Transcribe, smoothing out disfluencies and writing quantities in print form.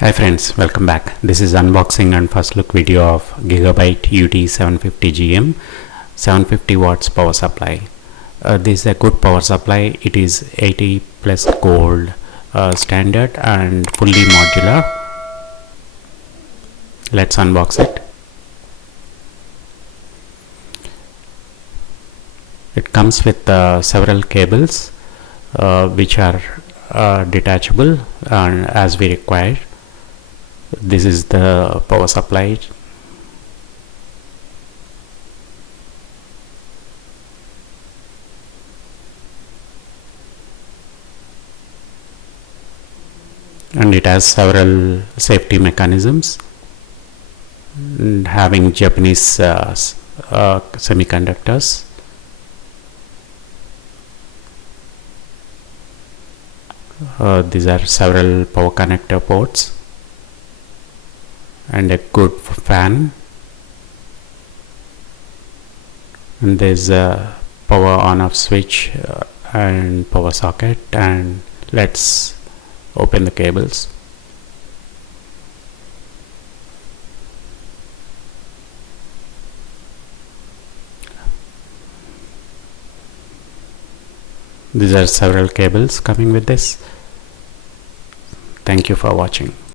Hi friends, welcome back. This is unboxing and first look video of Gigabyte UD750GM 750 watts power supply. This is a good power supply. It is 80 plus gold standard and fully modular. Let's unbox it. It comes with several cables which are detachable as we require. This is the power supply. And it has several safety mechanisms, and having Japanese semiconductors. These are several power connector ports and a good fan, and there's a power on off switch and power socket. And let's open the cables. These are several cables coming with this. Thank you for watching.